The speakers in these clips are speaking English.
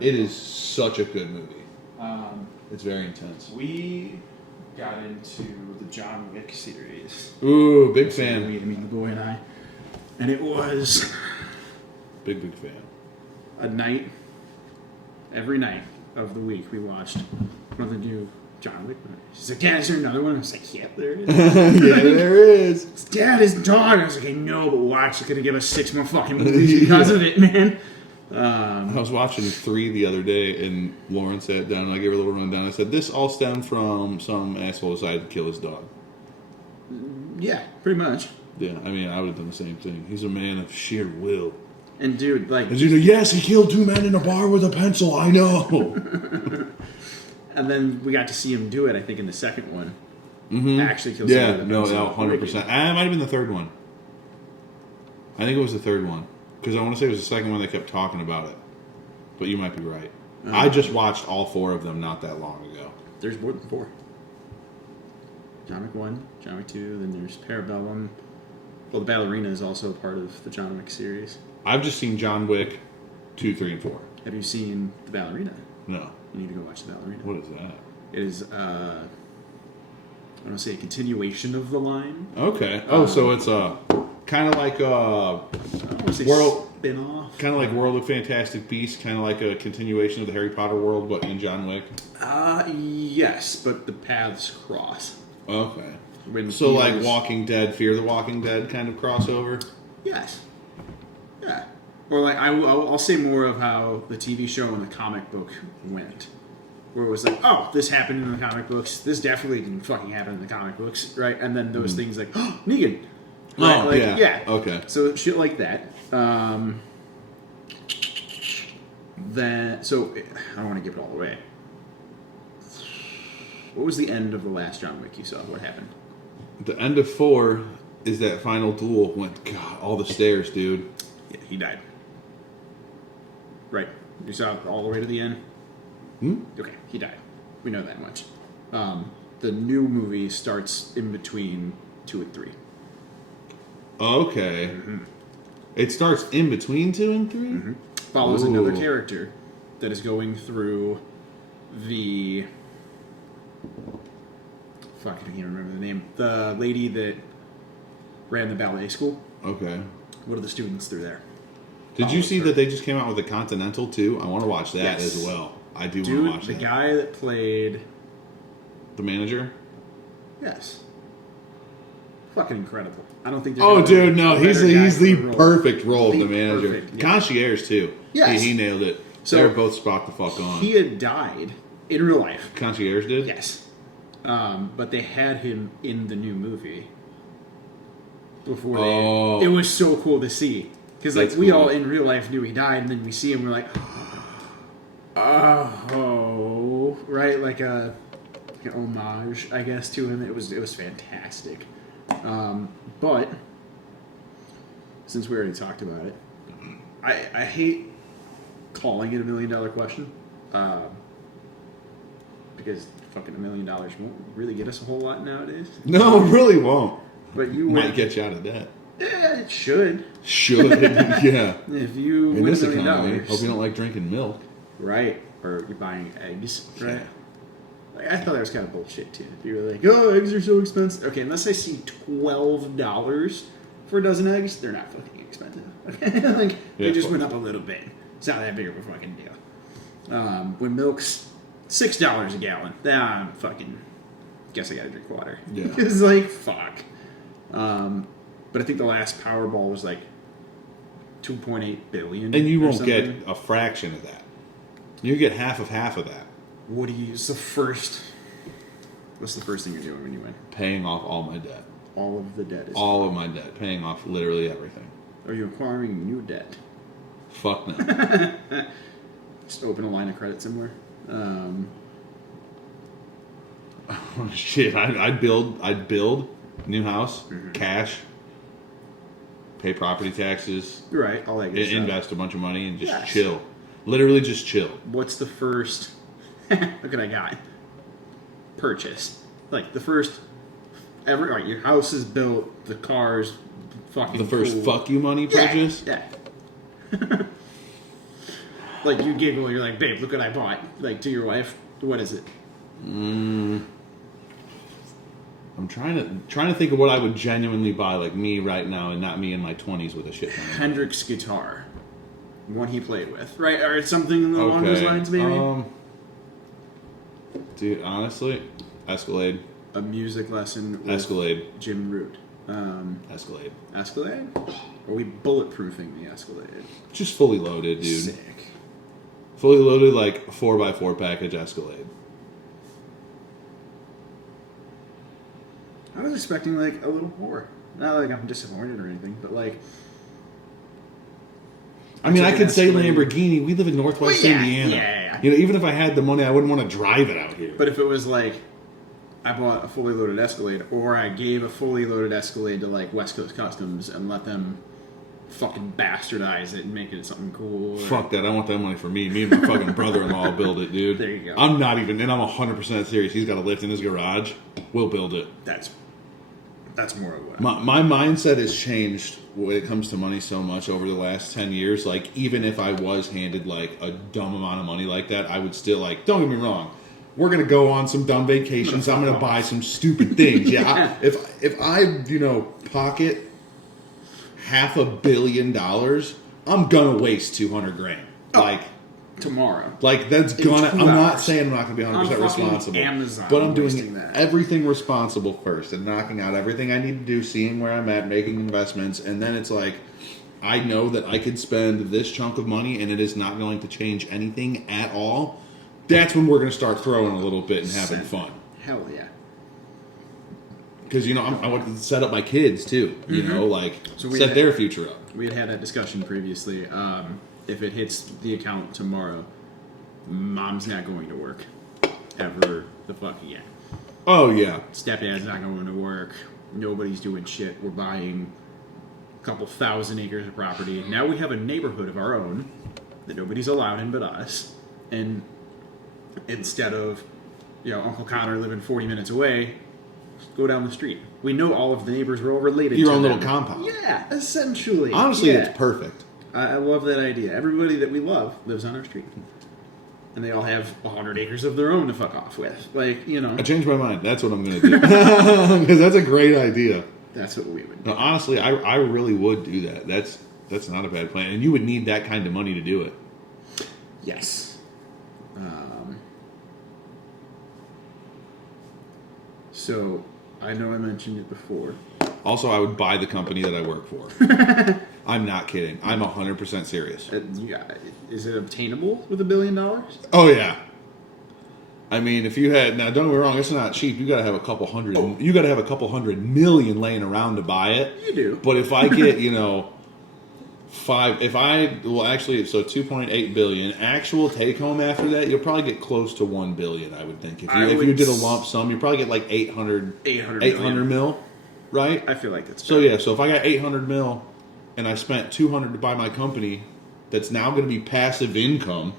It is such a good movie. It's very intense. We got into the John Wick series. Ooh, big fan. I mean, the boy and I. And it was... Big fan. A night, every night of the week, we watched one of the new John Wick movies. He's like, Dad, is there another one? I was like, yeah, there is. Yeah, there is. Dad is dog. I was like, I know, but watch. It's going to give us 6 more fucking movies because of it, man. I was watching 3 the other day, and Lauren sat down, and I gave her a little rundown. I said, this all stemmed from some asshole decided to kill his dog. Yeah, pretty much. Yeah, I mean, I would have done the same thing. He's a man of sheer will. And dude, like... And dude, yes, he killed 2 men in a bar with a pencil, I know. And then we got to see him do it, I think, in the second one. Mm-hmm. Actually kill someone with a pencil. No, 100%. It might have been the third one. I think it was the third one. Because I want to say it was the second one they kept talking about it. But you might be right. I just watched all 4 of them not that long ago. There's more than 4. John Wick 1, John Wick 2, then there's Parabellum. Well, the Ballerina is also part of the John Wick series. I've just seen John Wick 2, 3, and 4. Have you seen the Ballerina? No. You need to go watch the Ballerina. What is that? It is, I want to say a continuation of the line. Okay. So it's kind of like World spin-off. Kind of like World of Fantastic Beasts, kind of like a continuation of the Harry Potter world, but in John Wick. Yes, but the paths cross. Okay. So like Walking Dead, Fear the Walking Dead kind of crossover? Yes. Yeah. Or like I'll say more of how the TV show and the comic book went. Where it was like, oh, this happened in the comic books. This definitely didn't fucking happen in the comic books, right? And then those things like, oh, Negan. Right? Oh, like, yeah. Okay. So shit like that. So I don't want to give it all away. What was the end of the last John Wick you saw? What happened? The end of 4 is that final duel. Went, God, all the stairs, dude. Yeah, he died. Right. You saw it all the way to the end? Okay, he died. We know that much. The new movie starts in between 2 and 3. Okay. Mm-hmm. It starts in between 2 and 3? Mm-hmm. Follows another character that is going through the... Fuck, I can't remember the name. The lady that ran the ballet school. Okay. What are the students through there? Did you see that they just came out with the Continental too? I want to watch that as well. I do want to watch that. The guy that played... The manager? Yes. Fucking incredible. I don't think he's the perfect role of the manager. Perfect, yeah. Concierge too. Yes. He nailed it. So they were both spot the fuck on. He had died in real life. Concierge did? Yes. But they had him in the new movie. Before it was so cool to see. Because like we all in real life knew he died, and then we see him, we're like, oh, right, like an homage, I guess, to him. It was fantastic. But since we already talked about it, I hate calling it $1 million question, because fucking $1 million won't really get us a whole lot nowadays. No, it really won't. But you might get you out of debt. Yeah, it should. Yeah. If you in win this $1 million, economy, hope you don't like drinking milk. Right. Or you're buying eggs, right? Yeah. Like, I thought that was kind of bullshit, too. You were like, oh, eggs are so expensive. Okay, unless I see $12 for a dozen eggs, they're not fucking expensive. Okay? Like, they just went up a little bit. It's not that big of a fucking deal. When milk's $6 a gallon, then I'm fucking... Guess I gotta drink water. Yeah. It's like, fuck. But I think the last Powerball was like $2.8 billion. And you won't get a fraction of that. You get half of that. What do you use what's the first thing you're doing when you win? Paying off all my debt. All of the debt is all of my debt. Paying off literally everything. Are you acquiring new debt? Fuck no. Just open a line of credit somewhere. Oh, shit. I'd build new house, cash, pay property taxes. Right, all that good stuff. Invest a bunch of money and just chill. Literally just chill. What's the first... Look what I got. Purchase. Like, the first... Right, your house is built, the car's fucking the first cool. fuck you money purchase? Yeah. Like, you giggle, you're like, babe, look what I bought. Like, to your wife. What is it? I'm trying to think of what I would genuinely buy, like me right now, and not me in my 20s with a shit ton of money. Hendrix guitar. One he played with. Right? Or something along those lines, maybe? Dude, honestly, Escalade. A music lesson with Escalade. Jim Root. Escalade. Escalade? Or are we bulletproofing the Escalade? Just fully loaded, dude. Sick. Fully loaded, like 4x4 package Escalade. I was expecting, like, a little more. Not like I'm disappointed or anything, but, like... I mean, I could say Escalade. Lamborghini. We live in Northwest Indiana. Yeah. You know, even if I had the money, I wouldn't want to drive it out here. But if it was, like, I bought a fully loaded Escalade, or I gave a fully loaded Escalade to, like, West Coast Customs and let them fucking bastardize it and make it something cool. Or... Fuck that. I want that money for me. Me and my fucking brother-in-law will build it, dude. There you go. I'm not even, and I'm 100% serious. He's got a lift in his garage. We'll build it. That's more of what... My mindset has changed when it comes to money so much over the last 10 years. Like, even if I was handed, like, a dumb amount of money like that, I would still, like, don't get me wrong. We're going to go on some dumb vacations. I'm going to buy some stupid things. Yeah. If I, you know, pocket $500 million, I'm going to waste $200,000. Like... Tomorrow. Like, that's gonna... I'm not saying I'm not going to be 100% responsible. Amazon but I'm doing everything responsible first and knocking out everything I need to do, seeing where I'm at, making investments, and then it's like, I know that I could spend this chunk of money and it is not going to change anything at all. That's when we're going to start throwing a little bit and having fun. Hell yeah. Because, you know, I want to set up my kids, too. You know, like, so set their future up. We had that discussion previously. If it hits the account tomorrow, mom's not going to work ever the fuck again. Oh, yeah. Stepdad's not going to work. Nobody's doing shit. We're buying a couple 1,000 acres of property. Now we have a neighborhood of our own that nobody's allowed in but us. And instead of, you know, Uncle Connor living 40 minutes away, go down the street. We know all of the neighbors. We're all related Your to own them. little compound. Yeah, essentially. Honestly, it's perfect. I love that idea. Everybody that we love lives on our street. And they all have 100 acres of their own to fuck off with. Like, you know. I changed my mind. That's what I'm going to do. Because that's a great idea. That's what we would do. No, honestly, I really would do that. That's not a bad plan. And you would need that kind of money to do it. Yes. So, I know I mentioned it before. Also, I would buy the company that I work for. I'm not kidding. I'm 100% serious. Is it obtainable with $1 billion? Oh, yeah. I mean, if you had... Now, don't get me wrong. It's not cheap. You got to have a couple hundred... Oh. You got to have a couple $100 million laying around to buy it. You do. But if I get, you know... actually, so 2.8 billion. Actual take home after that, you'll probably get close to 1 billion, I would think. If you did a lump sum, you probably get like 800 mil, right? I feel like that's so fair. Yeah. So if I got 800 mil and I spent 200 to buy my company, that's now going to be passive income,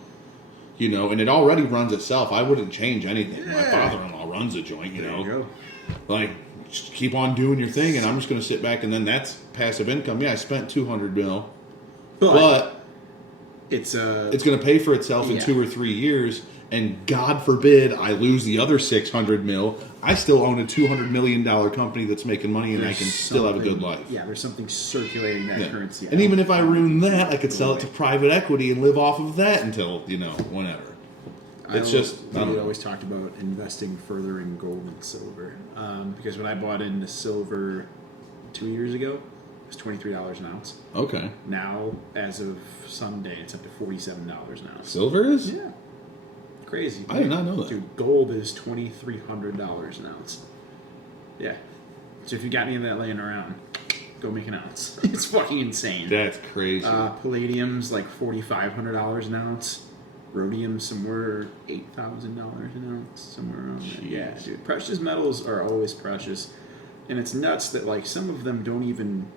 you know, and it already runs itself. I wouldn't change anything. Yeah. My father-in-law runs a joint, you know. There you go. Like, just keep on doing your thing, and I'm just going to sit back, and then that's passive income. Yeah, I spent 200 mil. But it's going to pay for itself in 2 or 3 years, and God forbid I lose the other 600 mil. I still own a $200 million company that's making money, and I can still have a good life. Yeah, there's something circulating that currency. And even if I ruin that, I could sell it to private equity and live off of that until, you know, whenever. We always talked about investing further in gold and silver. Because when I bought into silver 2 years ago, it was $23 an ounce. Okay. Now, as of Sunday, it's up to $47 an ounce. Silver is? Yeah. Crazy. I did not know that. Dude, gold is $2,300 an ounce. Yeah. So if you got any of that laying around, go make an ounce. It's fucking insane. That's crazy. Palladium's like $4,500 an ounce. Rhodium somewhere $8,000 an ounce, somewhere around there. Yeah, dude. Precious metals are always precious. And it's nuts that like some of them don't even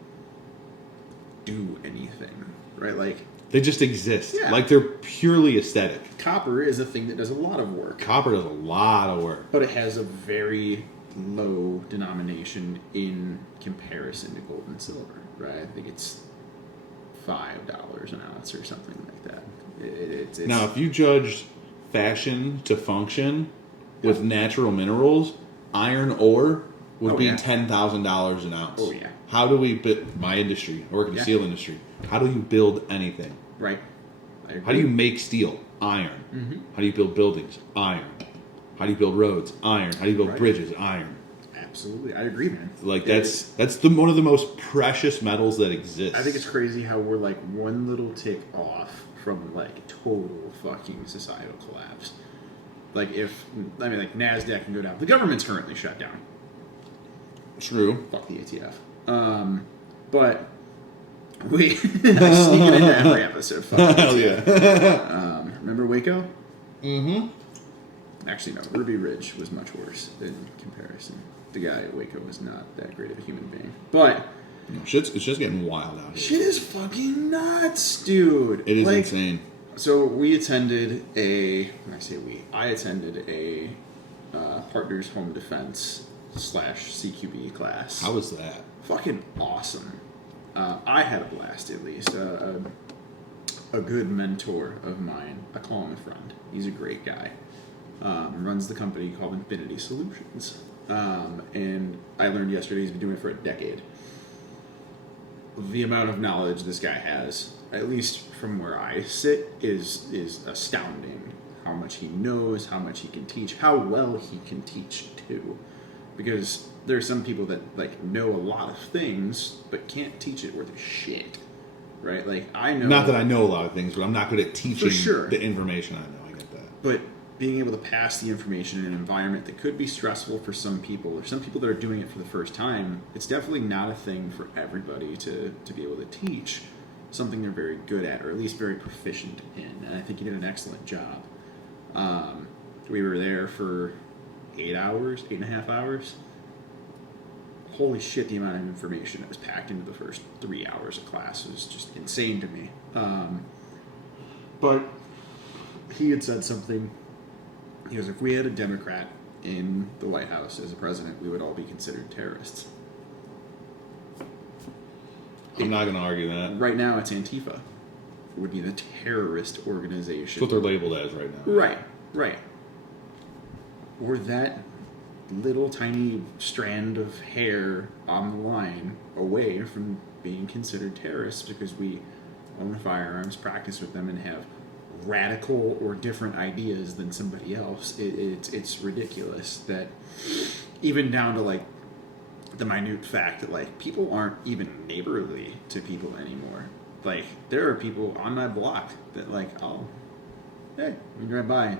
do anything, right? Like they just exist. Yeah. Like they're purely aesthetic. Copper is a thing that does a lot of work. Copper does a lot of work. But it has a very low denomination in comparison to gold and silver, right? I think it's $5 an ounce or something like that. It's Now, if you judged fashion to function with natural minerals, iron ore would be $10,000 an ounce. Oh, yeah. How do we my industry? I work in the steel industry. How do you build anything? Right. How do you make steel? Iron. Mm-hmm. How do you build buildings? Iron. How do you build roads? Iron. How do you build bridges? Iron. Absolutely, I agree, man. Like that's one of the most precious metals that exists. I think it's crazy how we're like one little tick off from like total fucking societal collapse. Like like NASDAQ can go down. The government's currently shut down. True. Fuck the ATF. But we sneak it into every episode. Fuck Hell yeah. Remember Waco? Mm-hmm. Actually, no. Ruby Ridge was much worse in comparison. The guy at Waco was not that great of a human being. But no, it's just getting wild out here. Shit is fucking nuts, dude. It is insane. So we attended I attended a Partners Home Defense / CQB class. How was that? Fucking awesome. I had a blast, at least. A good mentor of mine. I call him a friend. He's a great guy. Runs the company called Infinity Solutions. And I learned yesterday he's been doing it for a decade. The amount of knowledge this guy has, at least from where I sit, is astounding. How much he knows, how much he can teach, how well he can teach too. Because there are some people that like know a lot of things but can't teach it worth a shit. Right? Like I know. Not that I know a lot of things, but I'm not good at teaching the information I know. I get that. But being able to pass the information in an environment that could be stressful for some people, or some people that are doing it for the first time, it's definitely not a thing for everybody to be able to teach something they're very good at, or at least very proficient in. And I think he did an excellent job. We were there for 8.5 hours. Holy shit, the amount of information that was packed into the first 3 hours of class was just insane to me. But he had said something. He goes, if we had a Democrat in the White House as a president, we would all be considered terrorists. I'm not going to argue that. Right now, it's Antifa. It would be the terrorist organization. That's what they're labeled as right now. Right. Or that little tiny strand of hair on the line away from being considered terrorists because we own firearms, practice with them, and have radical or different ideas than somebody else. It's ridiculous that even down to like the minute fact that like people aren't even neighborly to people anymore. Like there are people on my block that like, oh, hey, we drive by,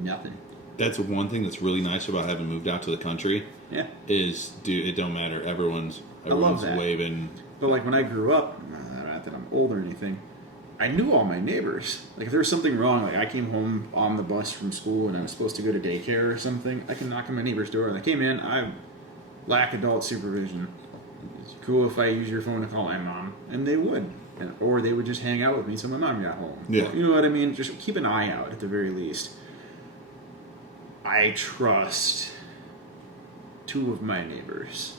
nothing. That's one thing that's really nice about having moved out to the country. Yeah, is dude, it don't matter. Everyone's waving. But like when I grew up, not that I'm old or anything, I knew all my neighbors. Like if there was something wrong, like I came home on the bus from school and I was supposed to go to daycare or something, I can knock on my neighbor's door like, hey man, I lack adult supervision. It's cool if I use your phone to call my mom, and they would, or they would just hang out with me until my mom got home. Yeah, you know what I mean. Just keep an eye out at the very least. I trust 2 of my neighbors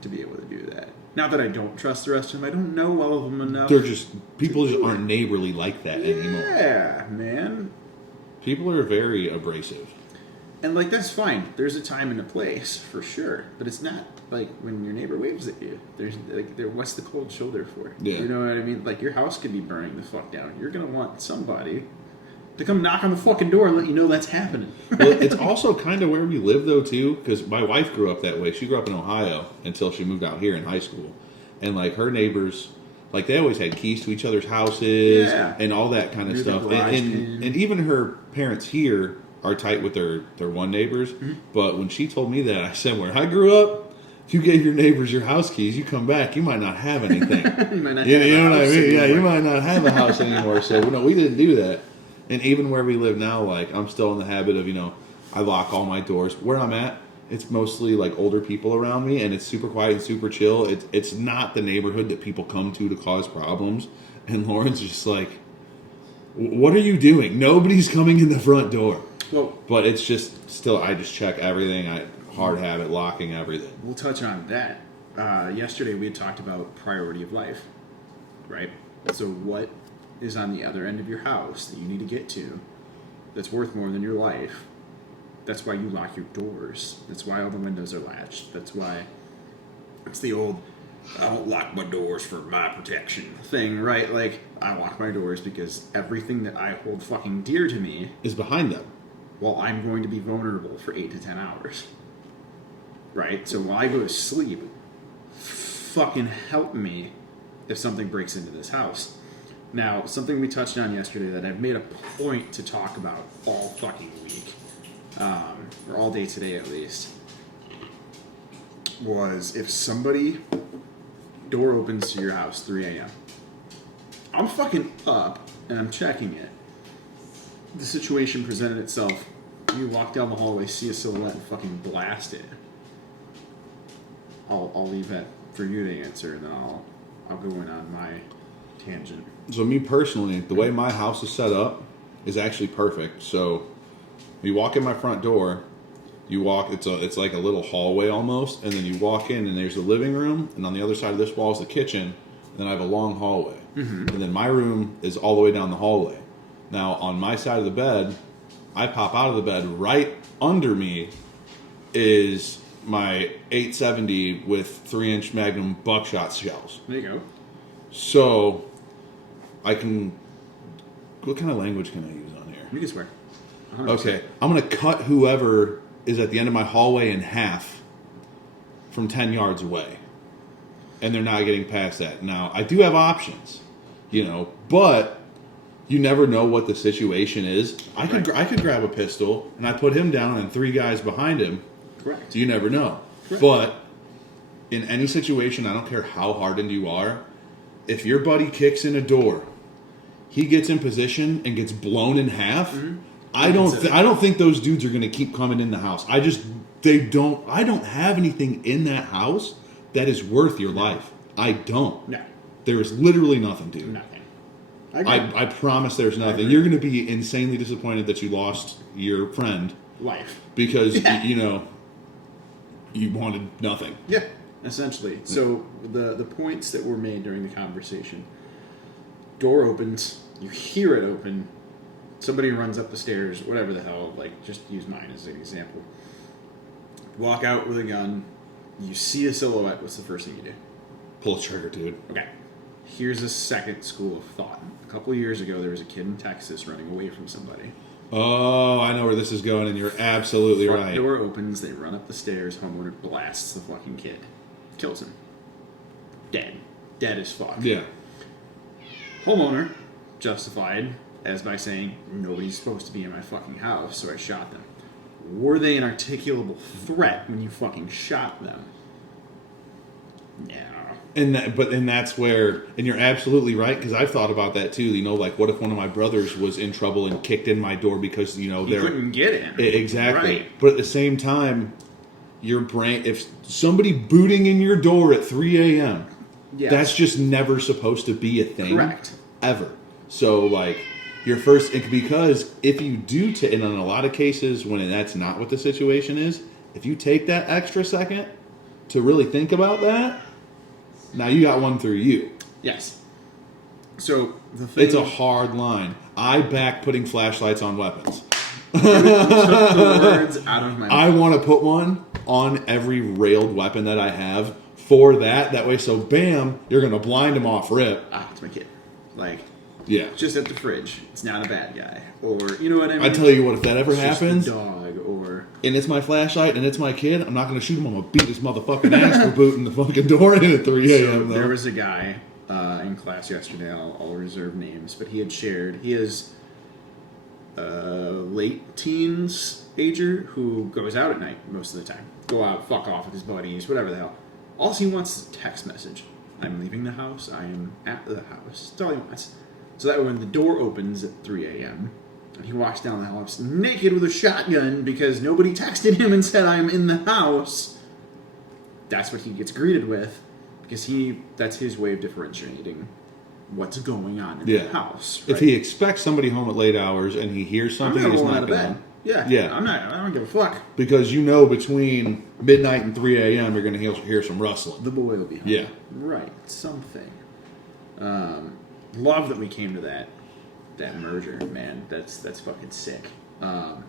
to be able to do that. Not that I don't trust the rest of them. I don't know all of them enough. They're just people just aren't neighborly like that anymore. Yeah, man. People are very abrasive. And like that's fine. There's a time and a place for sure, but it's not like when your neighbor waves at you. There's like what's the cold shoulder for? Yeah. You know what I mean? Like your house could be burning the fuck down. You're gonna want somebody to come knock on the fucking door and let you know that's happening. Well, it's also kind of where we live, though, too, because my wife grew up that way. She grew up in Ohio until she moved out here in high school. And, like, her neighbors, like, they always had keys to each other's houses and all that kind of stuff. And even her parents here are tight with their one neighbors. Mm-hmm. But when she told me that, I said, where I grew up, if you gave your neighbors your house keys, you come back, you might not have anything. You might not you know what I mean? Yeah, you might not have a house anymore. So, no, we didn't do that. And even where we live now, like, I'm still in the habit of, I lock all my doors. Where I'm at, it's mostly, like, older people around me, and it's super quiet and super chill. It's not the neighborhood that people come to cause problems. And Lauren's just like, what are you doing? Nobody's coming in the front door. Well, but it's just, still, I just check everything. Hard habit, locking everything. We'll touch on that. Yesterday we had talked about priority of life, right? So what is on the other end of your house that you need to get to that's worth more than your life, that's why you lock your doors. That's why all the windows are latched. That's why it's the old, I don't lock my doors for my protection thing, right? Like, I lock my doors because everything that I hold fucking dear to me is behind them. Well, I'm going to be vulnerable for 8 to 10 hours. Right? So while I go to sleep, fucking help me if something breaks into this house. Now, something we touched on yesterday that I've made a point to talk about all fucking week, or all day today at least, was if somebody door opens to your house 3 a.m. I'm fucking up and I'm checking it. The situation presented itself. You walk down the hallway, see a silhouette, and fucking blast it. I'll leave that for you to answer, and then I'll go in on my tangent. So me personally, the way my house is set up is actually perfect. So you walk in my front door, you walk. It's like a little hallway almost, and then you walk in, and there's the living room, and on the other side of this wall is the kitchen. And then I have a long hallway, and then my room is all the way down the hallway. Now on my side of the bed, I pop out of the bed. Right under me is my 870 with 3-inch Magnum buckshot shells. There you go. So I can. What kind of language can I use on here? You can swear. 100%. Okay, I'm gonna cut whoever is at the end of my hallway in half from 10 yards away, and they're not getting past that. Now I do have options, but you never know what the situation is. I could grab a pistol and I put him down and 3 guys behind him. Correct. You never know. Correct. But in any situation, I don't care how hardened you are, if your buddy kicks in a door, he gets in position and gets blown in half. Mm-hmm. I don't think those dudes are going to keep coming in the house. I don't have anything in that house that is worth your life. I don't. No. There is literally nothing, dude. Nothing. I promise there's nothing. You're going to be insanely disappointed that you lost your friend. Life. Because, you wanted nothing. Yeah, essentially. So the points that were made during the conversation, door opens, you hear it open, somebody runs up the stairs, whatever the hell, like, just use mine as an example. Walk out with a gun, you see a silhouette, what's the first thing you do? Pull a trigger, dude. Okay. Here's a second school of thought. A couple of years ago, there was a kid in Texas running away from somebody. Oh, I know where this is going, and you're absolutely Front right. door opens, they run up the stairs, homeowner blasts the fucking kid. Kills him. Dead. Dead as fuck. Yeah. Homeowner, justified, as by saying, nobody's supposed to be in my fucking house, so I shot them. Were they an articulable threat when you fucking shot them? Yeah. And that's where, and you're absolutely right, because I've thought about that too. Like, what if one of my brothers was in trouble and kicked in my door because he couldn't get in. Exactly. Right. But at the same time, your brain, if somebody booting in your door at 3 a.m., that's just never supposed to be a thing. Correct. Ever. So, like, your first, because if you do, and in a lot of cases when that's not what the situation is, if you take that extra second to really think about that, now you got one through you. Yes. So the thing, it's a hard line. I back putting flashlights on weapons. You took the words out of my mouth. I want to put one on every railed weapon that I have for that. That way, so bam, you're gonna blind him off rip. It's my kid. Like, yeah, just at the fridge. It's not a bad guy, or you know what I mean. I tell you what, if that ever it's happens, just a dog, or and it's my flashlight and it's my kid, I'm not gonna shoot him. I'm gonna beat this motherfucking ass for booting the fucking door in at 3 a.m. So there was a guy in class yesterday. I'll reserve names, but he had shared. He is late teens ager who goes out at night most of the time. Go out, fuck off with his buddies, whatever the hell. All he wants is a text message. I'm leaving the house. I am at the house. That's all he wants. So that when the door opens at 3 a.m. and he walks down the house naked with a shotgun because nobody texted him and said I'm in the house, that's what he gets greeted with, because that's his way of differentiating what's going on in the house. Right? If he expects somebody home at late hours and he hears something, he's not out of bed. Yeah. I don't give a fuck. Because between midnight and 3 a.m. you're going to hear some rustling. The boy will be home. Yeah. Right. Something. love that we came to that merger, man. That's fucking sick.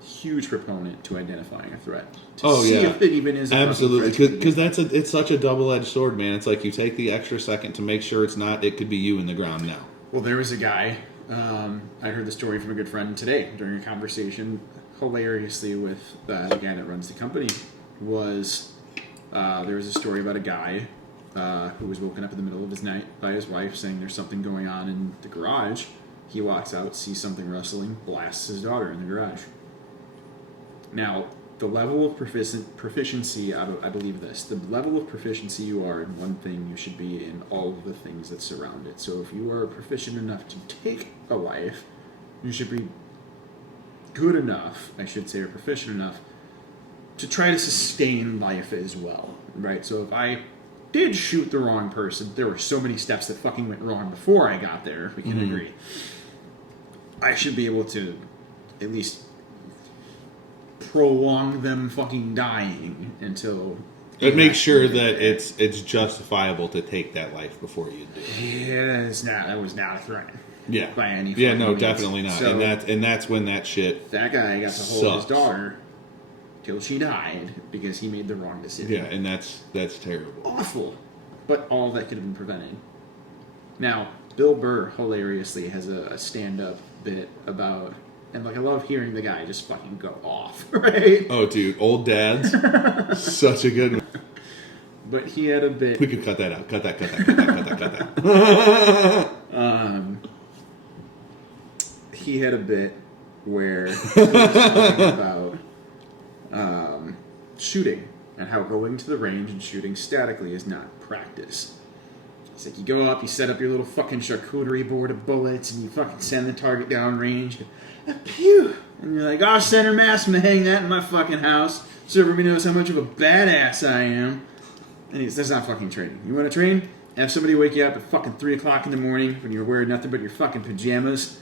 Huge proponent to identifying a threat. To see if it even is a absolutely, because it's such a double-edged sword, man. It's like you take the extra second to make sure it's not. It could be you in the ground now. Well, there was a guy. I heard the story from a good friend today during a conversation, hilariously, with the guy that runs the company. There was a story about a guy who was woken up in the middle of his night by his wife saying there's something going on in the garage. He walks out, sees something rustling, blasts his daughter in the garage. Now, the level of proficiency, I believe this, the level of proficiency you are in one thing, you should be in all of the things that surround it. So if you are proficient enough to take a wife, you should be good enough, I should say, or proficient enough to try to sustain life as well, right? So if I did shoot the wrong person, there were so many steps that fucking went wrong before I got there, we can agree. I should be able to at least prolong them fucking dying until... But make sure that it's justifiable to take that life before you do. Yeah, that was not a threat. Yeah. By any Yeah, no, means. definitely not. So, and that's when that shit that guy got to hold his daughter till she died because he made the wrong decision. Yeah, and that's terrible. Awful. But all that could have been prevented. Now, Bill Burr hilariously has a stand-up bit about, and like I love hearing the guy just fucking go off, right? Oh, dude, old dads, such a good one. But he had a bit. We could cut that out. Cut that. He had a bit where he was talking about shooting and how going to the range and shooting statically is not practice. It's like you go up, you set up your little fucking charcuterie board of bullets, and you fucking send the target down range. Pew! And you're like, oh, center mass, I'm gonna hang that in my fucking house so everybody knows how much of a badass I am. And that's not fucking training. You wanna train? Have somebody wake you up at fucking 3 o'clock in the morning when you're wearing nothing but your fucking pajamas,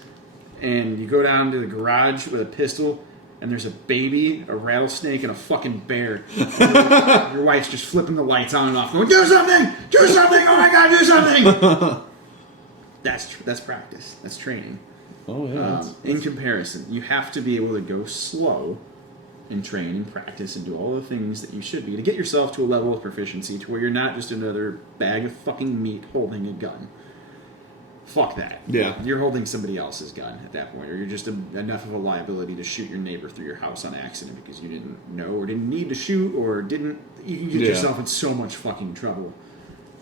and you go down to the garage with a pistol, and there's a baby, a rattlesnake, and a fucking bear. And your wife's just flipping the lights on and off, going, do something! Do something! Oh my god, do something! That's practice. That's training. Oh, yeah. In comparison, you have to be able to go slow and train and practice and do all the things that you should be to get yourself to a level of proficiency to where you're not just another bag of fucking meat holding a gun. Fuck that. Yeah. You're holding somebody else's gun at that point, or you're just enough of a liability to shout your neighbor through your house on accident because you didn't know or didn't need to shoot or didn't. You can get yourself in so much fucking trouble.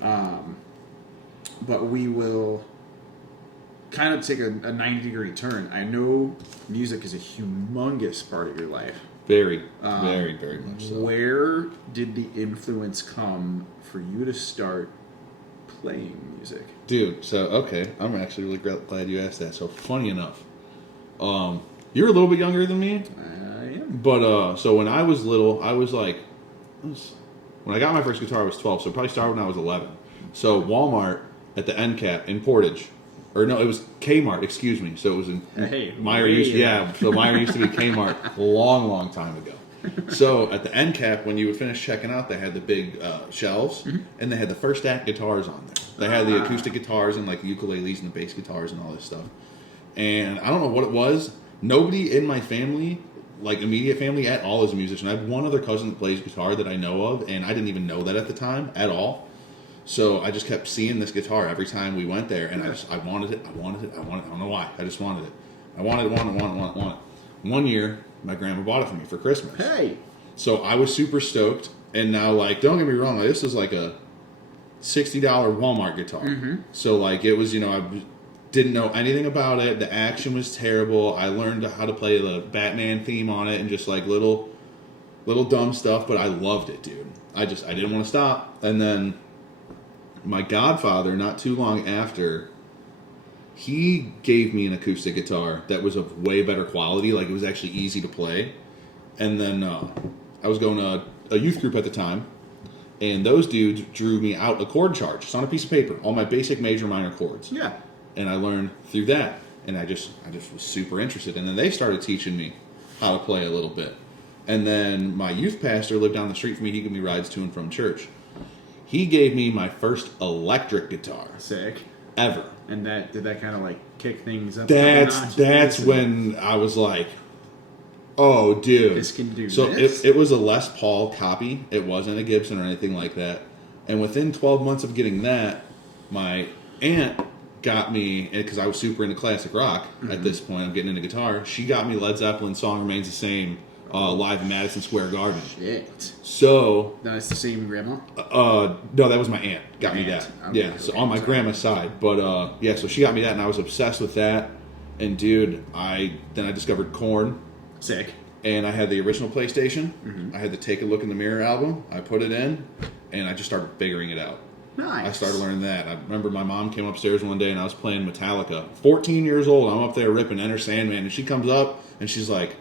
But we will kind of take a 90-degree turn. I know music is a humongous part of your life. Very, very much so. Where did the influence come for you to start playing music? Dude, so, okay, I'm actually really glad you asked that. So, funny enough, you're a little bit younger than me. I am. But, so when I was little, I was like, when I got my first guitar, I was 12, so probably started when I was 11. So, Walmart at the end cap in Portage, or no, it was Kmart, excuse me. So it was in Meyer used to be Kmart a long time ago. So at the end cap, when you would finish checking out, they had the big shelves, and they had the first act guitars on there. They had the acoustic guitars and like the ukuleles and the bass guitars and all this stuff. And I don't know what it was. Nobody in my family, like immediate family at all, is a musician. I have one other cousin that plays guitar that I know of, and I didn't even know that at the time at all. So I just kept seeing this guitar every time we went there, and I wanted it. I don't know why. I just wanted it. I wanted it. One year, my grandma bought it for me for Christmas. Hey! So I was super stoked, and now, like, don't get me wrong, like, this is like a $60 Walmart guitar. So, like, it was, I didn't know anything about it. The action was terrible. I learned how to play the Batman theme on it and just, like, little dumb stuff, but I loved it, dude. I didn't want to stop. And then my godfather, not too long after, he gave me an acoustic guitar that was of way better quality. Like, it was actually easy to play. And then I was going to a youth group at the time, and those dudes drew me out a chord chart just on a piece of paper, all my basic, major, minor chords. Yeah. And I learned through that, and I just was super interested. And then they started teaching me how to play a little bit. And then my youth pastor lived down the street from me. He gave me rides to and from church. He gave me my first electric guitar. Sick. ever. And did that kind of like kick things up? That's when I was like, oh, dude. This can do so this? it was a Les Paul copy. It wasn't a Gibson or anything like that. And within 12 months of getting that, my aunt got me, because I was super into classic rock at this point. I'm getting into guitar. She got me Led Zeppelin's Song Remains the Same live in Madison Square Garden. Shit. So... No, it's the same grandma? No, that was my aunt. Got me that. Okay, Yeah, so on my grandma's side. But, yeah, so she got me that, and I was obsessed with that. And, dude, I discovered Korn. Sick. And I had the original PlayStation. I had the Take a Look in the Mirror album. I put it in, and I just started figuring it out. Nice. I started learning that. I remember my mom came upstairs one day, and I was playing Metallica. 14 years old, I'm up there ripping Enter Sandman, and she comes up, and she's like,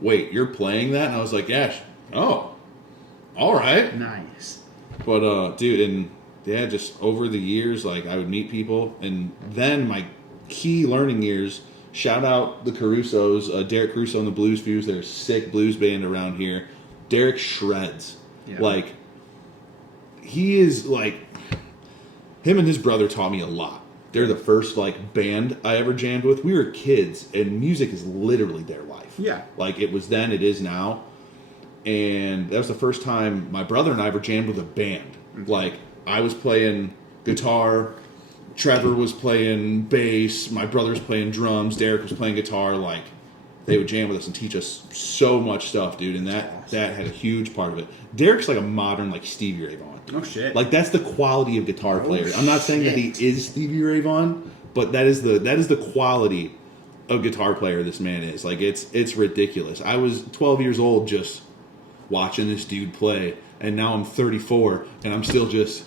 wait, you're playing that? And I was like, yeah. Oh, all right. Nice. But, dude, and, yeah, just over the years, like, I would meet people, and then my key learning years... Shout out the Carusos, Derek Caruso and the Blues Fuse. They're a sick blues band around here. Derek shreds. Yeah. Like, he is like, him and his brother taught me a lot. They're the first, like, band I ever jammed with. We were kids, and music is literally their life. Yeah. Like, it was then, it is now. And that was the first time my brother and I ever jammed with a band. Like, I was playing guitar, Trevor was playing bass, my brother was playing drums, Derek was playing guitar. Like, they would jam with us and teach us so much stuff, dude, and that had a huge part of it. Derek's like a modern, like, Stevie Ray Vaughan. Oh, shit. Like, that's the quality of guitar player. I'm not saying that he is Stevie Ray Vaughan, but that is the quality of guitar player this man is. Like, it's ridiculous. I was 12 years old just watching this dude play, and now I'm 34, and I'm still just...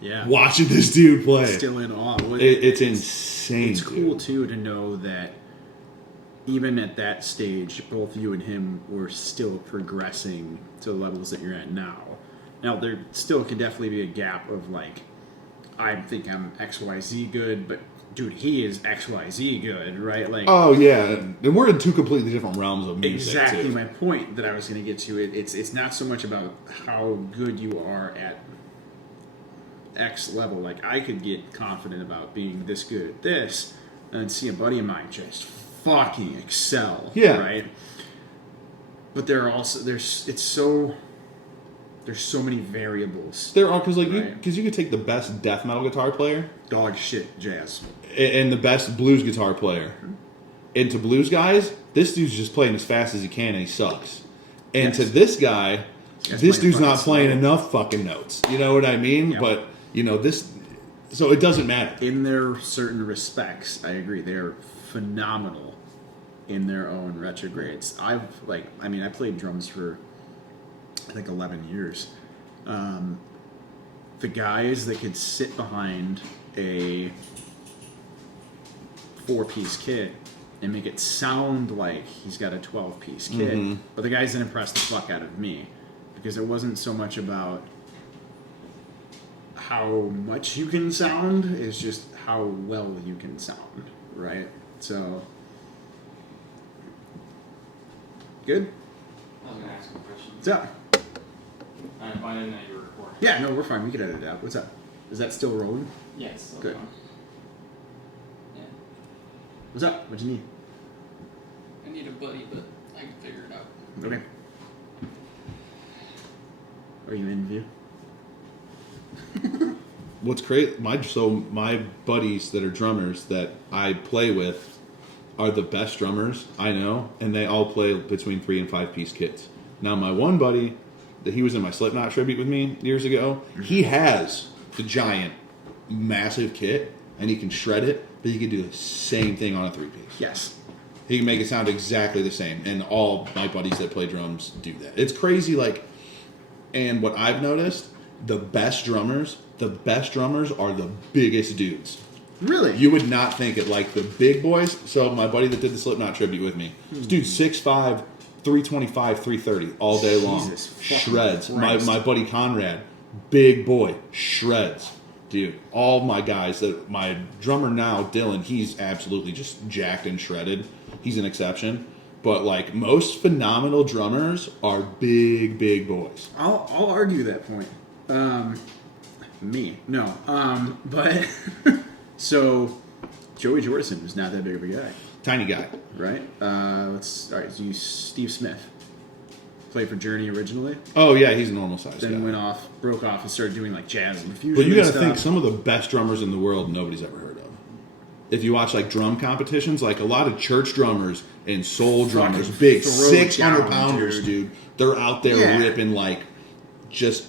Yeah. Watching this dude play. Still in awe. It's insane. It's cool, too, to know that even at that stage, both you and him were still progressing to the levels that you're at now. Now, there still could definitely be a gap of, like, I think I'm XYZ good, but, dude, he is XYZ good, right? Like, oh, yeah. And we're in two completely different realms of music, exactly too. my point that I was going to get to. It's not so much about how good you are at X level. Like, I could get confident about being this good at this and see a buddy of mine just fucking excel. Yeah. Right? But there's so many variables. There are, because, like, right? you could take the best death metal guitar player Dog shit jazz. and the best blues guitar player. And to blues guys, this dude's just playing as fast as he can, and he sucks. And Yes. to this guy, this dude's not playing slow. enough fucking notes. You know what I mean? Yep. But, you know, this... So it doesn't matter. In their certain respects, I agree. They're phenomenal in their own retrogrades. I played drums for, I think, 11 years. The guys that could sit behind a 4-piece kit and make it sound like he's got a 12-piece kit. But the guys that impressed the fuck out of me, because it wasn't so much about how much you can sound, it's just how well you can sound, right? So, good? I was going to ask you a question. What's up? I didn't know you were recording. Yeah, no, we're fine. We can edit it out. What's up? Is that still rolling? Yes. Yeah, Good. Yeah. What's up? What do you need? I need a buddy, but I can figure it out. Okay. Are you in view? What's great, my buddies that are drummers that I play with are the best drummers I know, and they all play between 3 and 5-piece kits. Now, my one buddy, that he was in my Slipknot tribute with me years ago, he has the giant, massive kit, and he can shred it, but he can do the same thing on a 3-piece. Yes. He can make it sound exactly the same, and all my buddies that play drums do that. It's crazy, like, and what I've noticed, the best drummers are the biggest dudes. Really? You would not think it, like the big boys. So my buddy that did the Slipknot tribute with me, this dude's 6'5", 325, 330 all day long. Jesus fucking Shreds. Christ. My buddy Conrad, big boy, shreds. Dude, all my guys, my drummer now, Dylan, he's absolutely just jacked and shredded. He's an exception. But, like, most phenomenal drummers are big, big boys. I'll argue that point. Me. No. But So, Joey Jordison was not that big of a guy, Tiny guy. right? All right. So you Steve Smith played for Journey originally, Oh yeah, he's a normal size then guy. broke off, and started doing like jazz and fusion. But you and got to think, stuff. some of the best drummers in the world nobody's ever heard of. If you watch like drum competitions, like a lot of church drummers and soul drummers, Fucking big throw 600 down, pounders, dude. they're out there Yeah. ripping like just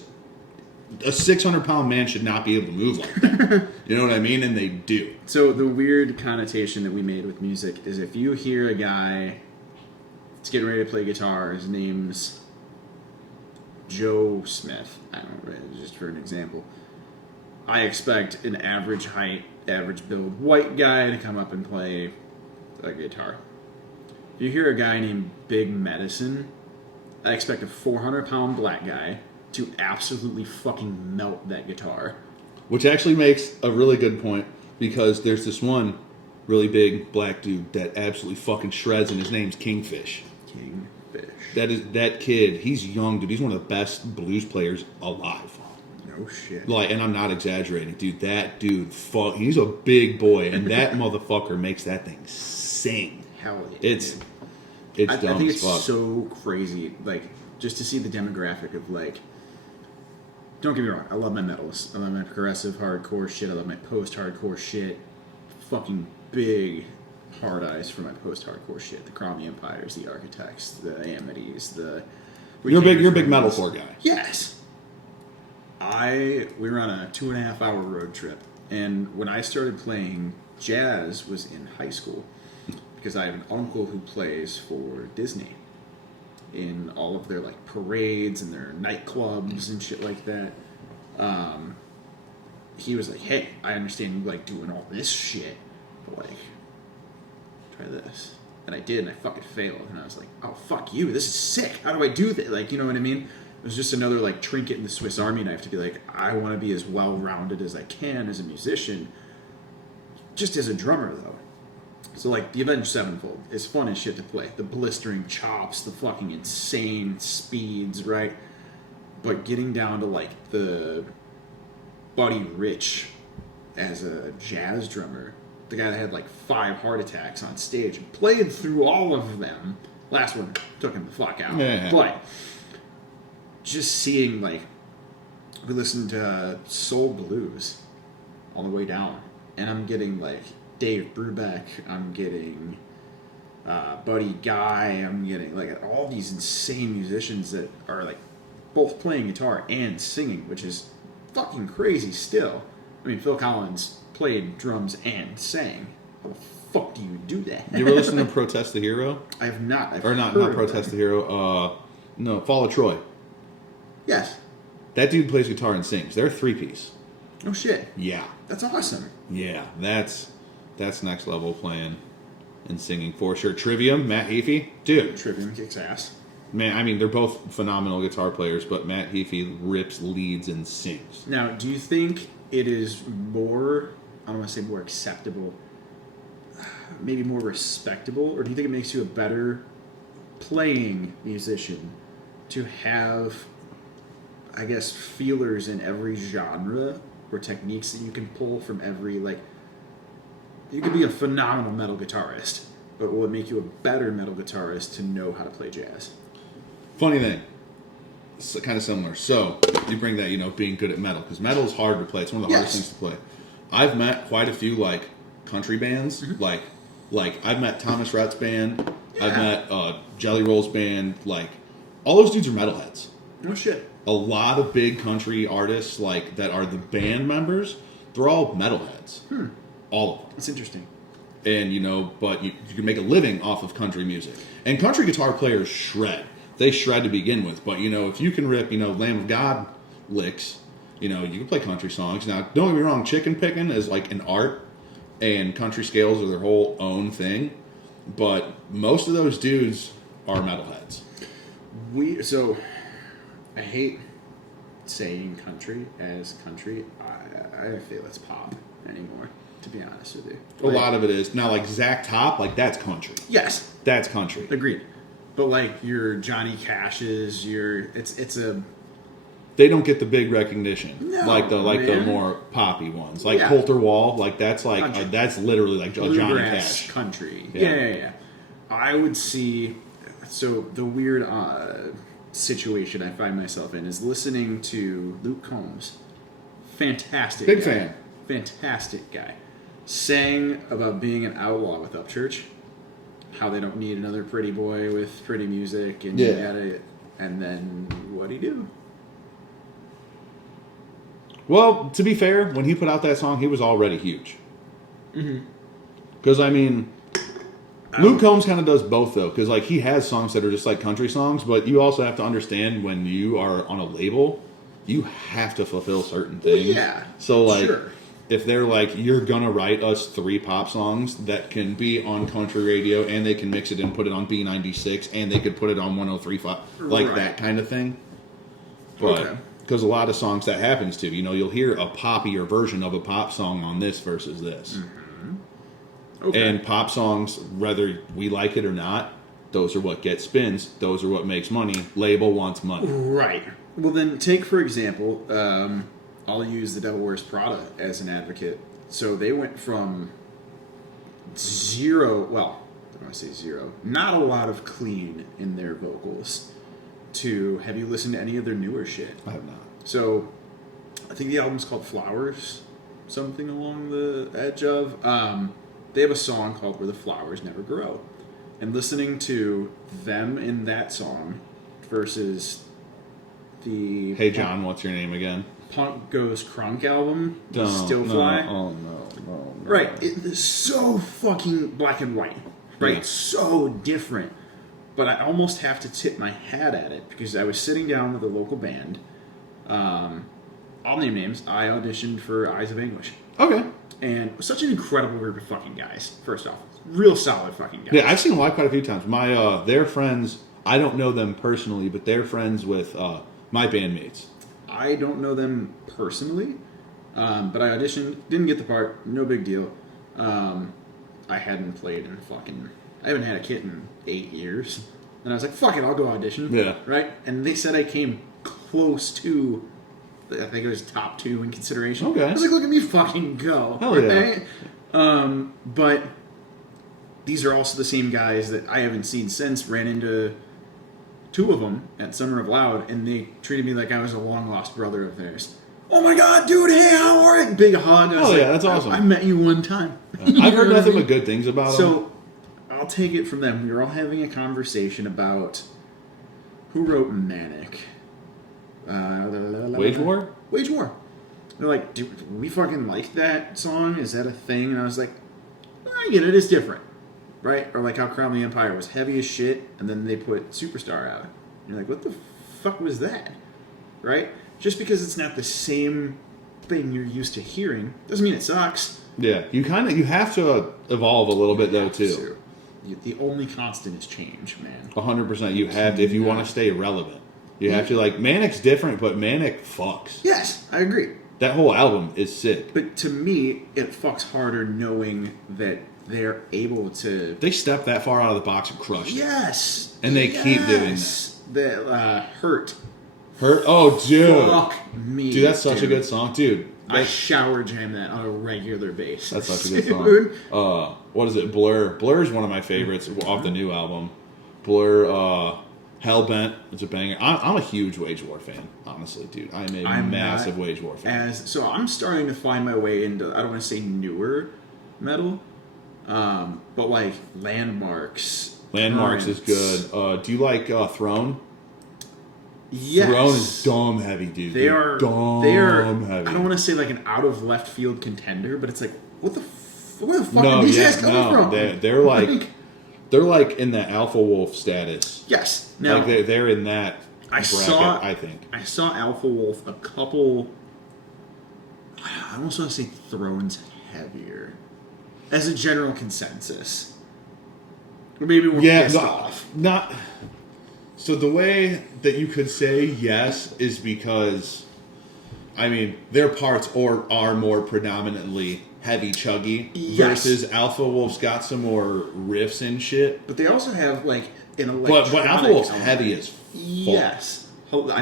a 600-pound man should not be able to move like that. You know what I mean? And they do. So the weird connotation that we made with music is if you hear a guy that's getting ready to play guitar, his name's Joe Smith. I don't know, just for an example. I expect an average height, average build white guy to come up and play a guitar. If you hear a guy named Big Medicine, I expect a 400-pound black guy to absolutely fucking melt that guitar. Which actually makes a really good point, because there's this one really big black dude that absolutely fucking shreds, and his name's Kingfish. Kingfish. That kid, he's young, dude. He's one of the best blues players alive. No shit. Like, and I'm not exaggerating, dude. That dude, he's a big boy, and that motherfucker makes that thing sing. Hell yeah. It's dude. dumb I think as it's fuck. so crazy, like, just to see the demographic of, like, don't get me wrong, I love my metals. I love my progressive hardcore shit. I love my post-hardcore shit. Fucking big hard eyes for my post-hardcore shit. The Cromie Empires, the Architects, the Amities, the... You're a big metalcore guy. Yes. We were on a 2.5-hour road trip, and when I started playing jazz was in high school, because I have an uncle who plays for Disney in all of their like parades and their nightclubs and shit like that. He was like, "Hey, I understand you like doing all this shit, but like, try this." And I did, and I fucking failed. And I was like, "Oh fuck you! This is sick. How do I do that?" Like, you know what I mean? It was just another like trinket in the Swiss Army knife to be like, I want to be as well rounded as I can as a musician. Just as a drummer, though. So like the Avenged Sevenfold is fun as shit to play. The blistering chops, the fucking insane speeds, right? But getting down to like the Buddy Rich as a jazz drummer, the guy that had like 5 heart attacks on stage and played through all of them. Last one took him the fuck out. Yeah. But just seeing like, we listened to Soul Blues on the way down, and I'm getting like Dave Brubeck, I'm getting Buddy Guy, I'm getting like all these insane musicians that are like both playing guitar and singing, which is fucking crazy still. I mean, Phil Collins played drums and sang. How the fuck do you do that? You ever listen to Protest the Hero? I have not. I've Or not heard of Protest it. the Hero. No, Fall of Troy. Yes. That dude plays guitar and sings. They're a 3-piece. Oh shit. Yeah. That's awesome. Yeah, that's next level playing and singing for sure. Trivium, Matt Heafy, dude. Trivium kicks ass. Man, I mean, they're both phenomenal guitar players, but Matt Heafy rips leads and sings. Now, do you think it is more, I don't want to say more acceptable, maybe more respectable, or do you think it makes you a better playing musician to have, I guess, feelers in every genre or techniques that you can pull from every, like, you could be a phenomenal metal guitarist, but will it make you a better metal guitarist to know how to play jazz? Funny thing, it's kind of similar. So you bring that, being good at metal, because metal is hard to play. It's one of the hardest things to play. I've met quite a few like country bands, like I've met Thomas Rhett's band, I've met Jelly Roll's band. Like all those dudes are metalheads. No shit. A lot of big country artists like that are the band members. They're all metalheads. All of them. That's interesting. And but you can make a living off of country music. And country guitar players shred. They shred to begin with, but if you can rip, Lamb of God licks, you can play country songs. Now, don't get me wrong, chicken picking is like an art, and country scales are their whole own thing. But most of those dudes are metalheads. So I hate saying country as country. I feel it's pop anymore, to be honest with you. A lot of it is. Now, like Zach Top, like that's country. Yes, That's country. agreed. But like your Johnny Cash's, it's they don't get the big recognition No, like the man. more poppy ones, like Yeah. Coulter Wall. Like that's Country. that's literally like a Johnny Bluegrass Cash. country. Yeah. Yeah. I would see. So the weird situation I find myself in is listening to Luke Combs. Fantastic. Big guy. fan. Fantastic guy. Sang about being an outlaw with Upchurch. How they don't need another pretty boy with pretty music and Yeah. you gotta, and then what'd he do? Well, to be fair, when he put out that song, he was already huge. Mm-hmm. Because I mean, Luke Combs kind of does both though. Because like he has songs that are just like country songs, but you also have to understand when you are on a label, you have to fulfill certain things. Yeah. So like, Sure. if they're like, you're gonna write us 3 pop songs that can be on country radio, and they can mix it and put it on B96, and they could put it on 103.5, like Right. that kind of thing. But Okay. because a lot of songs that happens to, you'll hear a poppier version of a pop song on this versus this. Okay. And pop songs, whether we like it or not, those are what get spins. Those are what makes money. Label wants money. Right. Well, then take, for example, I'll use The Devil Wears Prada as an advocate. So they went from zero, well, I don't want to say zero, not a lot of clean in their vocals, to, have you listened to any of their newer shit? I have not. So I think the album's called Flowers, something along the edge of. They have a song called Where the Flowers Never Grow. And listening to them in that song versus the Hey John, what's your name again? Punk Goes Crunk album, No, Still no, Fly. Oh no. Right, it's so fucking black and white, right? Yeah. So different. But I almost have to tip my hat at it because I was sitting down with a local band. I'll name names. I auditioned for Eyes of Anguish. Okay. And such an incredible group of fucking guys, first off. Real solid fucking guys. Yeah, I've seen them live quite a few times. My they're friends. I don't know them personally, but they're friends with my bandmates. I don't know them personally, but I auditioned, didn't get the part, no big deal. I hadn't played in I haven't had a kit in 8 years. And I was like, fuck it, I'll go audition. Yeah. Right? And they said I came close to, I think it was top 2 in consideration. Okay. I was like, look at me fucking go. Hell yeah. Right? But these are also the same guys that I haven't seen since. Ran into 2 of them at Summer of Loud, and they treated me like I was a long-lost brother of theirs. Oh my god, dude, hey, how are you? Big hug. I was Oh, yeah, like, that's awesome. I met you one time. I've heard You know what I nothing mean? but good things about them. So, I'll take it from them. We were all having a conversation about who wrote Manic. Wage War? Wage War. They're like, do we fucking like that song? Is that a thing? And I was like, I get it. It's different. Right? Or like how Crown the Empire was heavy as shit, and then they put Superstar out. And you're like, what the fuck was that? Right? Just because it's not the same thing you're used to hearing doesn't mean it sucks. Yeah, you have to evolve a little bit though too. So, the only constant is change, man. 100%. You have to, if you want to stay relevant. You have to, like, Manic's different, but Manic fucks. Yes, I agree. That whole album is sick. But to me, it fucks harder knowing that they're able to. They stepped that far out of the box and crushed it. Yes, And they keep doing that. Hurt. Hurt? Oh, dude. Fuck me. Dude, that's such a good song. Dude. I shower jam that on a regular basis. That's such a good Dude. song. What is it? Blur. Blur is one of my favorites off the new album. Blur, Hellbent. It's a banger. I'm a huge Wage War fan, honestly, dude. I'm a massive Wage War fan. So I'm starting to find my way into, I don't want to say newer metal, but like Landmarks. Landmarks is Currents. good. Do you like Throne? Yes. Throne is dumb heavy, dude. They are dumb I heavy. don't want to say like an out of left field contender, but it's like, where the fuck No, are these yeah, guys coming no. from? They're like they're like in the Alpha Wolf status. Yes. Now, Like they're in that bracket, I I think. I saw Alpha Wolf a couple. I almost want to say Throne's heavier, as a general consensus. Or maybe we're pissed off. Not. So the way that you could say yes is because, I mean, their parts are more predominantly heavy chuggy Yes. versus Alpha Wolf's got some more riffs and shit. But they also have like an electronic But Alpha Wolf's element. heavy as fuck. Yes.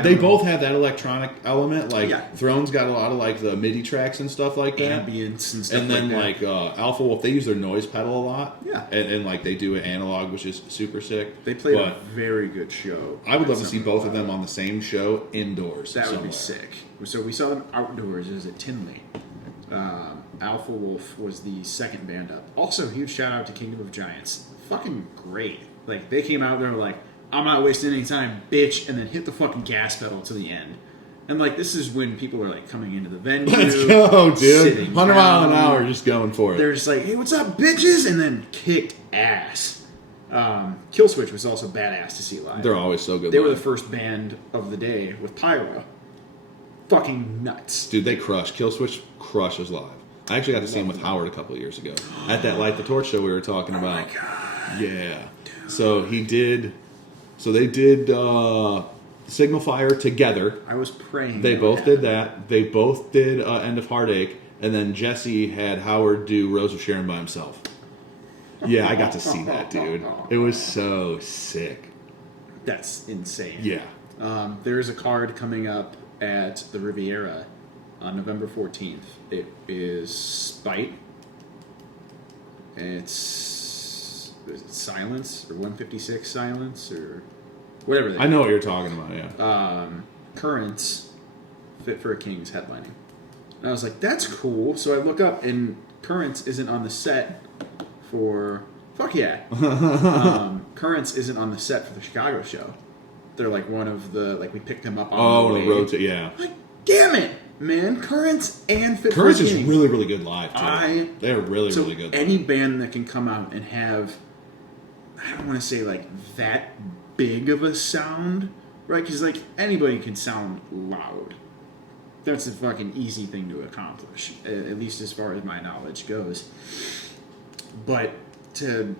They both have that electronic element. Like Yeah. Throne's got a lot of like the MIDI tracks and stuff like that. Ambience and stuff And then like that. Alpha Wolf, they use their noise pedal a lot. Yeah. And like they do it analog, which is super sick. They played But a very good show. I would love to see Something both of about them it. on the same show indoors. That would somewhere. be sick. So we saw them outdoors. It was at Tinley. Alpha Wolf was the second band up. Also, huge shout out to Kingdom of Giants. Fucking great. Like, they came out there and were like, I'm not wasting any time, bitch, and then hit the fucking gas pedal to the end. And, like, this is when people are, like, coming into the venue. Let's go, dude. sitting 100 mile an down. hour, just going for it. They're just like, hey, what's up, bitches? And then kicked ass. Killswitch was also badass to see live. They're always so good. They were the live. first band of the day with pyro. Fucking nuts. Dude, they crush. Killswitch crushes live. I actually got to see them with Howard a couple of years ago at that Light the Torch show we were talking about. Oh my god. Yeah. So they did Signal Fire together. I was praying. They that both would did happen. that. They both did End of Heartache, and then Jesse had Howard do Rose of Sharon by himself. Yeah, I got to see that, dude. It was so sick. That's insane. Yeah. There is a card coming up at the Riviera on November 14th. It is Spite. Is it Silence or 156 Silence or whatever they I know what you're talking about, yeah. Currents, Fit for a King's headlining. And I was like, that's cool. So I look up and Currents isn't on the set for... Fuck yeah. Currents isn't on the set for the Chicago show. They're like one of the... Like we picked them up on the way. The road to... Yeah. Like, damn it, man. Currents and Fit Currents for a is King. really, really good live, too. They're really, So really good. any band that can come out and have... I don't want to say like that big of a sound, right? Because like anybody can sound loud. That's a fucking easy thing to accomplish, at least as far as my knowledge goes. But to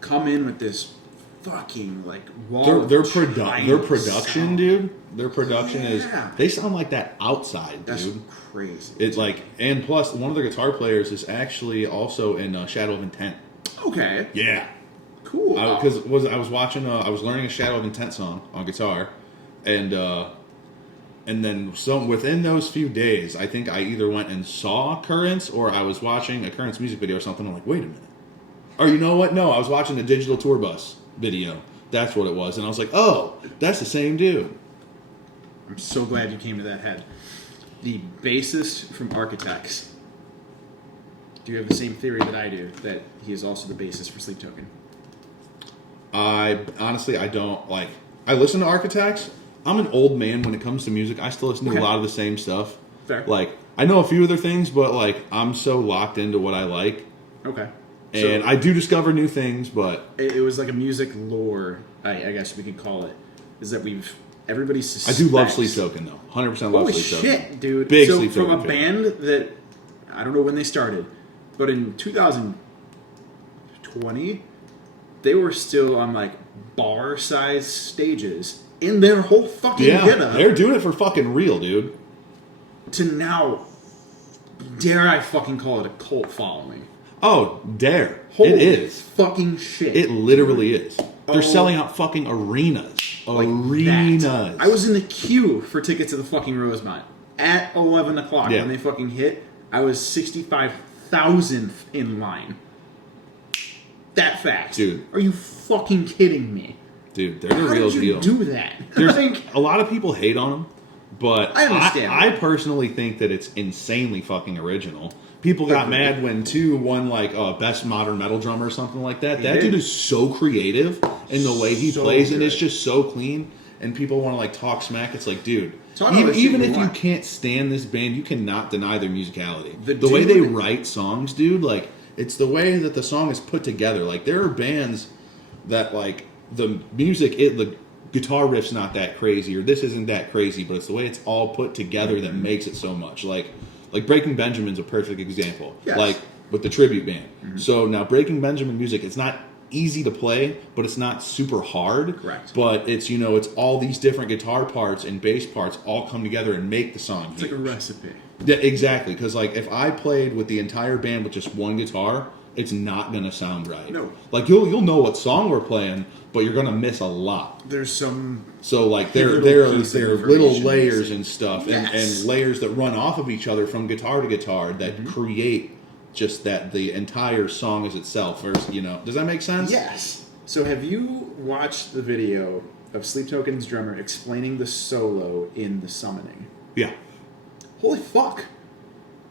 come in with this fucking like wall Their of giant production, sound, dude. Their production is... Yeah. They sound like that outside, that's dude. crazy. It's like... And plus, one of their guitar players is actually also in Shadow of Intent. Okay, Yeah. cool. Because I was watching... I was learning a Shadow of Intent song on guitar. And then within those few days, I think I either went and saw Currents or I was watching a Currents music video or something. I'm like, wait a minute. Or you know what? No, I was watching a Digital Tour Bus video. That's what it was. And I was like, oh, that's the same dude. I'm so glad you came to that head. The bassist from Architects. Do you have the same theory that I do, that he is also the bassist for Sleep Token? I don't like... I listen to Architects. I'm an old man when it comes to music. I still listen to Okay. a lot of the same stuff. Fair. Like, I know a few other things, but like, I'm so locked into what I like. Okay. And I do discover new things, but... It was like a music lore, I guess we could call it, is that everybody I suspects... do love Sleep Token, though. 100% love Holy Sleep Token. shit, dude. Big so Sleep from Token a fan. band that, I don't know when they started, but in 2020, they were still on like bar-sized stages in their whole fucking getup. They're doing it for fucking real, dude. To now, dare I fucking call it a cult following. Oh, dare. Holy it is. fucking shit. It literally is. They're Oh. selling out fucking arenas. Like Arenas. that. I was in the queue for tickets to the fucking Rosemont at 11 o'clock Yeah. when they fucking hit. I was 65,000th in line. That fast. Dude. Are you fucking kidding me? Dude, they're the How real did you deal. do that? There's Like, a lot of people hate on them, but I understand. I personally think that it's insanely fucking original. People got Agreed. mad when 2 won like best modern metal drummer or something like that. He That did. dude is so creative in the way he So plays, and good. it's just so clean. And people want to like talk smack. It's like, dude, Talk all the shit even you if you want. can't stand this band, you cannot deny their musicality. The The way they dude- write songs, dude, like it's the way that the song is put together. Like there are bands that like the music, the guitar riff's not that crazy, or this isn't that crazy, but it's the way it's all put together that makes it so much. Like Breaking Benjamin's a perfect example. Yes. Like with the tribute band. So now Breaking Benjamin music, it's not easy to play, but it's not super hard. Correct. But it's it's all these different guitar parts and bass parts all come together and make the song. it's like a recipe. Yeah, exactly. Because like if I played with the entire band with just one guitar, it's not gonna sound right. No. Like you'll know what song we're playing, but you're gonna miss a lot. There's some So like there are little layers and stuff, and layers that run off of each other from guitar to guitar that create just that the entire song is itself. Or, does that make sense? Yes. So have you watched the video of Sleep Token's drummer explaining the solo in The Summoning? Yeah. Holy fuck.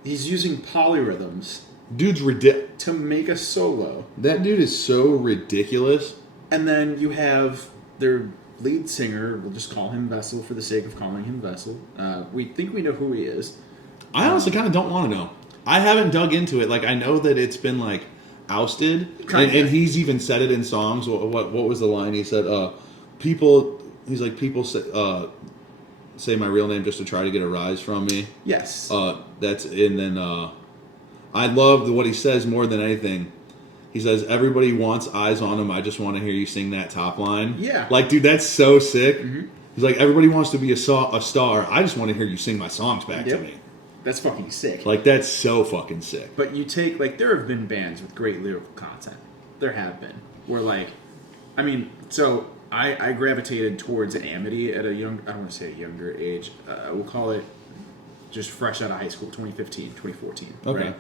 He's using polyrhythms. Dude's ridiculous. To make a solo. That dude is so ridiculous. And then you have their lead singer, we'll just call him Vessel for the sake of calling him Vessel. We think we know who he is. I honestly kind of don't want to know. I haven't dug into it. Like, I know that it's been, like, ousted. And he's even said it in songs. What was the line? He said, people say my real name just to try to get a rise from me. Yes. And then I love what he says more than anything. He says, everybody wants eyes on him. I just want to hear you sing that top line. Yeah. Like, dude, that's so sick. Mm-hmm. He's like, everybody wants to be a star. I just want to hear you sing my songs back to me. That's fucking sick. Like, that's so fucking sick. But you take, like, there have been bands with great lyrical content. There have been. Where, like, I mean, so I gravitated towards Amity at I don't want to say a younger age. We'll call it just fresh out of high school, 2015, 2014. Okay. Right?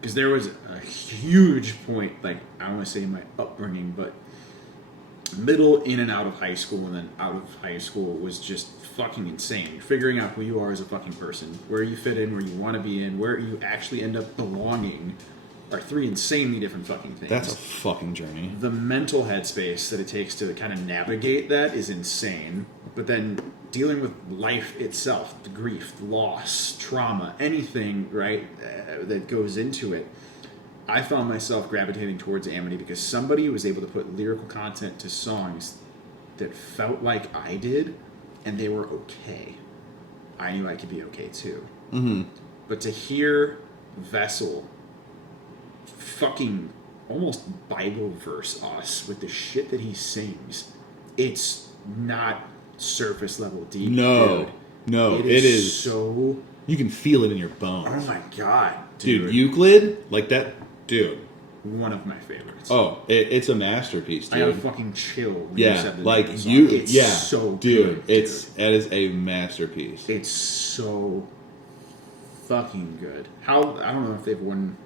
Because there was a huge point, like, I don't want to say my upbringing, but middle in and out of high school and then out of high school was just fucking insane. You're figuring out who you are as a fucking person, where you fit in, where you want to be in, where you actually end up belonging are three insanely different fucking things. That's a fucking journey. The mental headspace that it takes to kind of navigate that is insane. But then dealing with life itself, the grief, the loss, trauma, anything, right, that goes into it. I found myself gravitating towards Amity because somebody was able to put lyrical content to songs that felt like I did, and they were okay. I knew I could be okay too. Mm-hmm. But to hear Vessel fucking almost Bible verse us with the shit that he sings, it's not surface level deep. No, it is so. You can feel it in your bones. Oh my god, dude! Euclid, like that, dude. One of my favorites. Oh, it's a masterpiece, dude. I have a fucking chill. When yeah, you said the like it's so good, dude. That is a masterpiece. It's so fucking good. I don't know if they've won.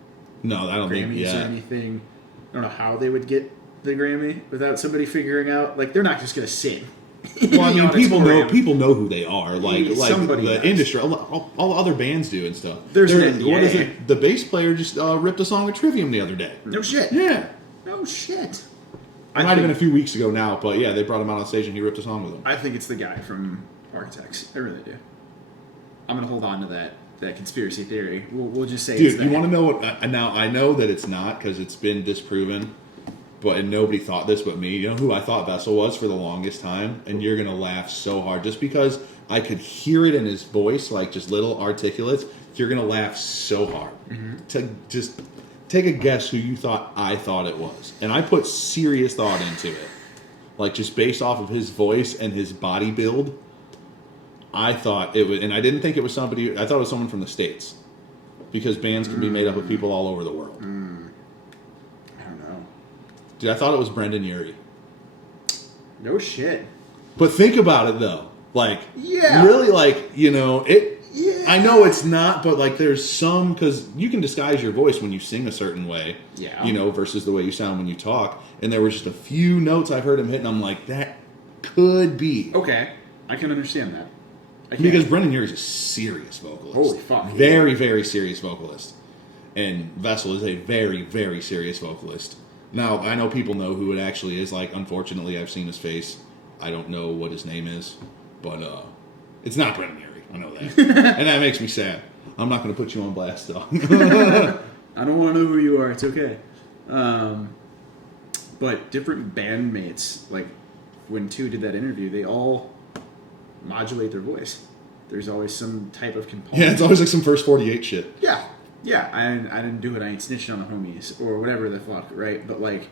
No, I don't Grammys think. Or anything. I don't know how they would get the Grammy without somebody figuring out. Like, they're not just gonna sing. Well, I mean, people know who they are. Like somebody the does. industry, all other bands do and stuff. There's an NDA. What is it? The bass player just ripped a song of Trivium the other day. No shit. Yeah. No shit. It might have been a few weeks ago now, but yeah, they brought him out on stage and he ripped a song with him. I think it's the guy from Architects. I really do. I'm gonna hold on to that conspiracy theory. We'll just say, dude, you want to know what? Now I know that it's not because it's been disproven. And nobody thought this but me. You know who I thought Vessel was for the longest time? And you're going to laugh so hard. Just because I could hear it in his voice, like just little articulates, you're going to laugh so hard. Mm-hmm. Just take a guess who you thought I thought it was. And I put serious thought into it. Like just based off of his voice and his body build, I thought it was, and I didn't think it was somebody, I thought it was someone from the States. Because bands can be made up of people all over the world. Dude, I thought it was Brendan Urie. No shit. But think about it though. Like, yeah. Really, like, it. Yeah. I know it's not, but like, there's some, because you can disguise your voice when you sing a certain way. Yeah. Versus the way you sound when you talk. And there were just a few notes I've heard him hit, and I'm like, that could be. Okay, I can understand that. Because Brendan Urie's a serious vocalist. Holy fuck. Very, very serious vocalist. And Vessel is a very, very serious vocalist. Now, I know people know who it actually is. Like, unfortunately, I've seen his face. I don't know what his name is. But it's not Brendan Urie. I know that. And that makes me sad. I'm not going to put you on blast, though. I don't want to know who you are. It's okay. But different bandmates, like, when Two did that interview, they all modulate their voice. There's always some type of component. Yeah, it's always like some First 48 shit. Yeah, I didn't do it. I ain't snitching on the homies or whatever the fuck, right? But like,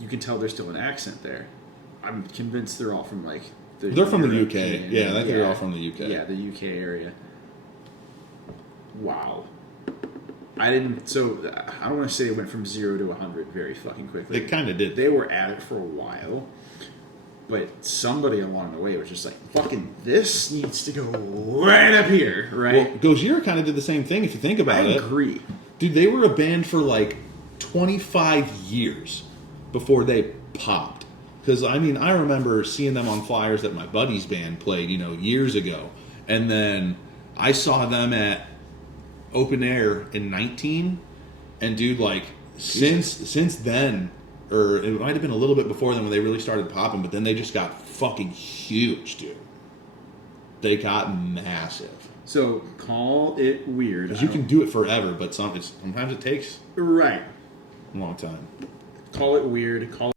you can tell there's still an accent there. I'm convinced they're all from like they're from the UK. Yeah, I think they're all from the UK. Yeah, the UK area. Wow. I didn't. So I don't want to say it went from 0 to 100 very fucking quickly. It kind of did. They were at it for a while, but somebody along the way was just like, "Fucking, this needs to go right up here, right?" Well, Gojira kind of did the same thing. If you think about I it, agree. dude, they were a band for like 25 years before they popped. Because I mean, I remember seeing them on flyers that my buddy's band played, years ago, and then I saw them at Open Air in 19, and dude, like since then, or it might have been a little bit before then when they really started popping, but then they just got fucking huge, dude. They got massive. So call it weird. Because you can do it forever, but sometimes it takes right. a long time. Call it weird. Call